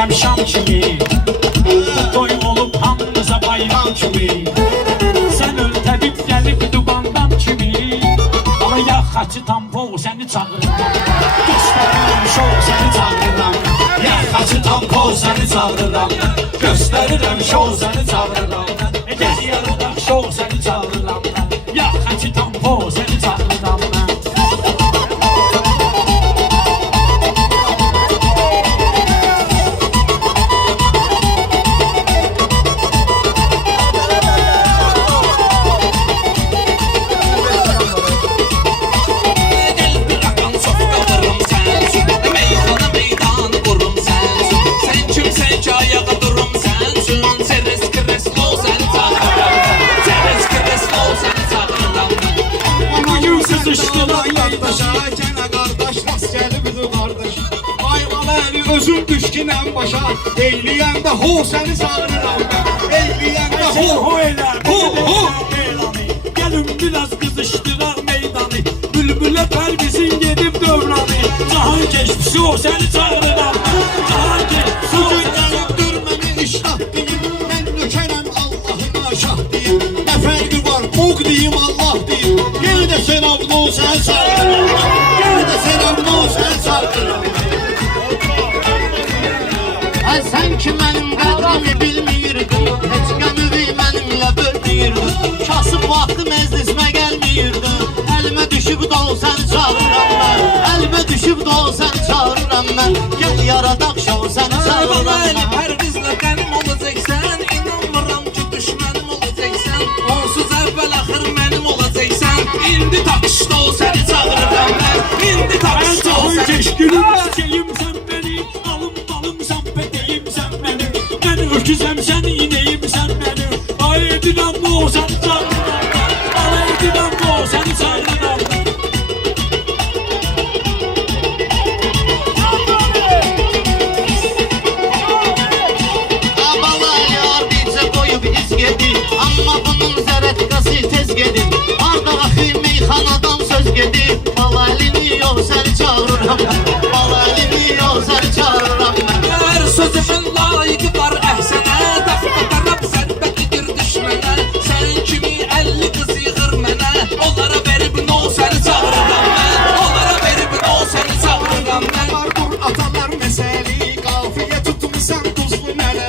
göstərirəm şam kimi. Toy olub hamımıza bayram kimi. Sən öl təbib gəlib dubandan kimi. Ama ya xaçı tampo səni çağırıram. Göstərirəm şov səni çağırıram. Ya xaçı tampo səni çağırıram. Göstərirəm şov səni çağırıram. Gəl yaradaq şov səni çağırıram. Ya xaçı tampo səni çağırıram. Özüm düşkünəm başa, eyləyəndə ho səni çağırıram mən. Eyləyəndə ho elə, ho gəlin biraz qızışdıraq meydanı. Bülbülə pərvizin gedib dövranı. Cahan keçmişi o səni çağırıram mən. Cahan keçmişi o səni çağırıram. Dur mənə iştah deyim, mən nökərəm Allahına şah deyim. Nə fərqi var, oq deyim, Allah deyim. Yenə də sevablı ol səni çağırıram mən. Yenə də sevablı ol səni çağırıram mən. Sen ki mənim qədrimi bilmirdin, heç qəmüvi mənimlə bölmürdün. Kasıb vaxtı məclisimə gəlmirdin. Əlimə düşüb də ol səni çağırıram mən. Əlimə düşüb də ol səni çağırıram mən. Gəl yaradaq şov səni çağırıram mən. Hər qızla qənim olacaqsan, inanmıram ki düşmənim olacaqsan. Onsuz əvvəl axır mənim olacaqsan. İndi takışda ol səni çağırıram mən. İndi takışda ol səni çağırıram mən. Öküzəm sən inəyim sən mənim. Ay edirəm bu səni çağırıram. Ay edirəm bu səni çağırıram. Abala yar bizə qoyub iz gedir. Amma bunun zərətkası tez gedir. Arda axı meyxanadan söz gedir. Bala əlini yox səni çağırıram mən. Bala əlini yox səni çağırıram mən. Hər sözümün layiqi var əhsənə. Dəfqədarab sərbətidir düşmənə. Sənin kimi 50 qız yığır mənə. Onlara verib no səni çağırıram mən. Onlara verib no səni çağırıram mən. Dur atalar məsəli, qafiyə tutmusan duzlu mənə.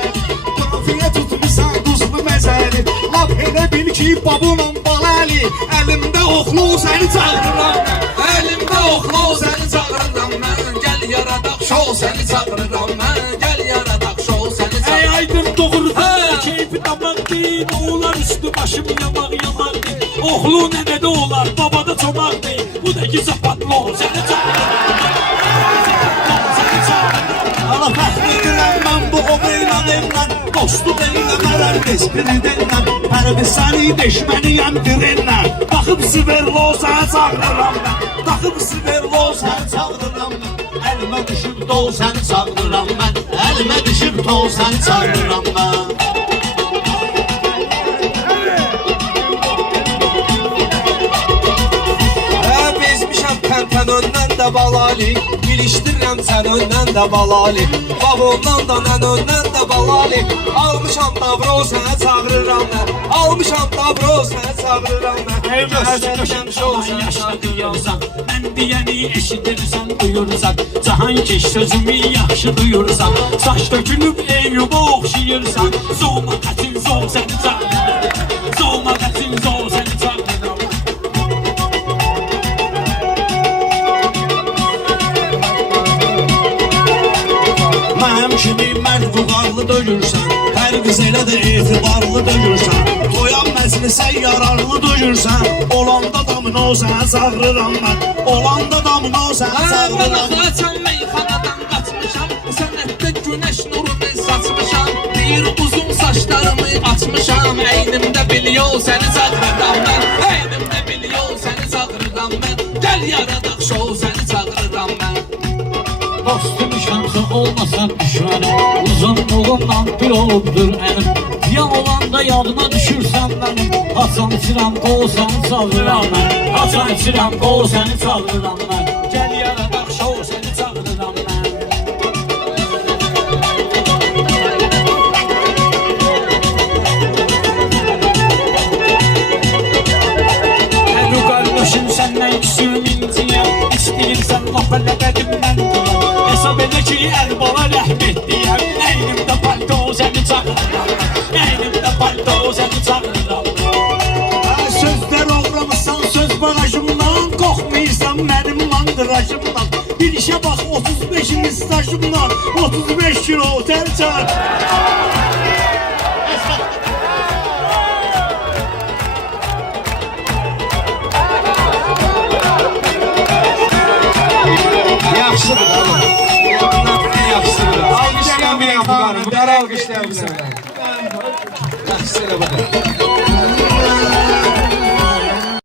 Qafiyə tutmusan duzlu məsəli. Laf elə bil ki babunam baləli. Əlimdə oxlu səni çağırıram mən. Əlimdə oxlu səni çağırıram mən. Gəl yaradaq şov səni çağırıram mən. Gəl yaradaq şov səni çağırıram. Ey aydın doğurdu, keyfi damaq deyil. Oğlar üstü başım yamaq yamaq deyil. Oğlu nənədə olar, babada çomaq deyil. Bu da ki sapatlı ol səni çağırıram. Ala fəxr edirəm mən bu oğeylanımla. Dostu deyiləm espridənlə. Pərvi səni deşməniyəm direnlə. Baxıb siverlo səni çağırıram mən. Taxıb siverlo səni çağırıram mən. Əlimə düşüb dol səni çağırıram mən. Əlimə düşüb dol səni çağırıram mən. Bezmişəm pəntən öndən də balali. Bilişdirirəm sən öndən də balali. Babondan da nən öndən də balali. Almışam davro sənə çağırıram mən. Almışam davro sənə çağırıram mən. Ey göstərişəm şov yaşda duyursan. Mən deyəni eşidirsən duyursan. Cahan keş sözümü yaxşı duyursan. Saç dökülüb Eyyuba oxşayırsan. Zoma qətin zol səni çağırıram. Zoma qətin zol səni çağırıram. Mənim kimi mərd vüqarlı döyürsən. Hər qız elə də etibarlı döyürsən. Toyan məclisə yararlı döyürsən. Olanda damına o sənə çağırıram mən. Olanda damına o sənə çağırıram mən. Açan meyxanadan qaçmışam. Sənətdə günəş nurunu saçmışam. Bir uzun saçlarımı açmışam. Əynimdə bil yol səni çağırıram mən. Əynimdə bil yol səni çağırıram mən. Gəl yaradaq şov səni çağırıram mən. Dostum şansı olmasa düşmənim. Uzunluğumdan bir olubdur əlim. Ya olanda yadına düşürsən mənim. Haçan içirəm qol səni çağırıram mən. Haçan içirəm qol səni çağırıram mən. Gəl yaradaq şov səni çağırıram mən. laf elə dedim mən deyəm. Hesab elə ki, Ərbala rəhmət deyəm. Əynimdə palto səni çağırıram. Əynimdə palto səni çağırıram. Sözlər oğramışsan söz bagajımdan, qorxmayırsan mənim mandırajımdan. Bir işə bax 35-in stajımdan 35 kilo otel çağır. Yaxşıdır abi. Yaxşıdır. Alqışlayan bir yapı var. Bunları alqışlayan bir. Yaxşıdır.